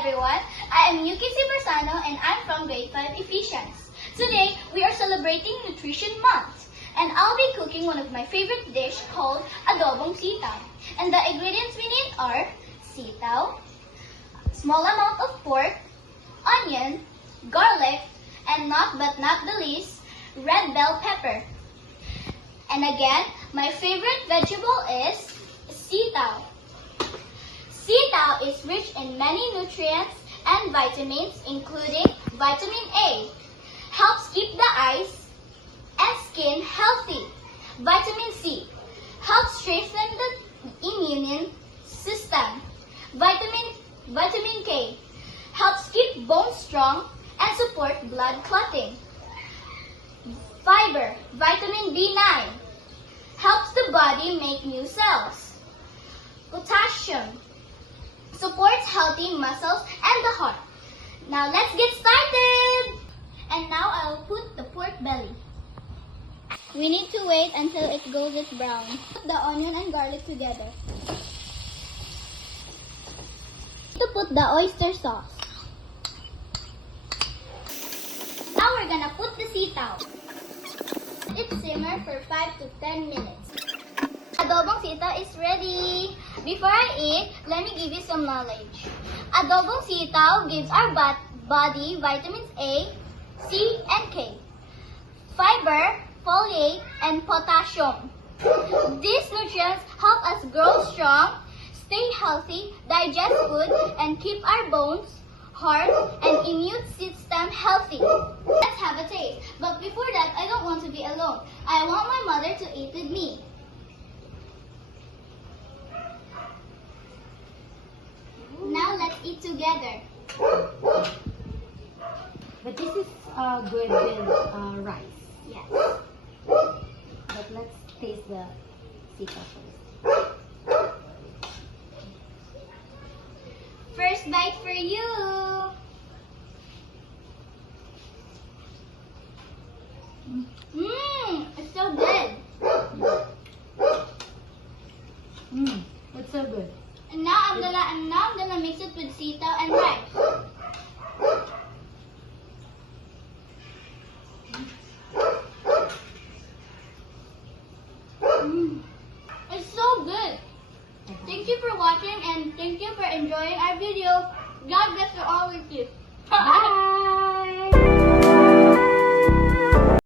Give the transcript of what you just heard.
everyone. I am Yuki Cibersano and I'm from grade 5 Ephesians. Today, we are celebrating Nutrition Month and I'll be cooking one of my favorite dish called adobong sitaw. And the ingredients we need are sitaw, small amount of pork, onion, garlic, and not but not the least, red bell pepper. And again, my favorite vegetable is sitaw. Sitaw is rich in many nutrients and vitamins, including vitamin A, helps keep the eyes and skin healthy. Vitamin C, helps strengthen the immune system. Vitamin K, helps keep bones strong and support blood clotting. Fiber, vitamin B9, helps the body make new cells. Potassium, supports healthy muscles and the heart. Now let's get started! And now I'll put the pork belly. We need to wait until it golden brown. Put the onion and garlic together. To put the oyster sauce. Now we're gonna put the sitaw. Let it simmer for 5 to 10 minutes. Adobong sitaw is ready. Before I eat, let me give you some knowledge. Adobong sitaw gives our body vitamins A, C, and K, fiber, folate, and potassium. These nutrients help us grow strong, stay healthy, digest food, and keep our bones, heart, and immune system healthy. Let's have a taste. But before that, I don't want to be alone. I want my mother to eat with me. Now let's eat together. But this is good with rice. Yes. But let's taste the sitaw first. First bite for you. It's so good. It's so good. And now I'm gonna mix it with sitaw and rice. It's so good. Thank you for watching and thank you for enjoying our video. God bless you all with you. Bye!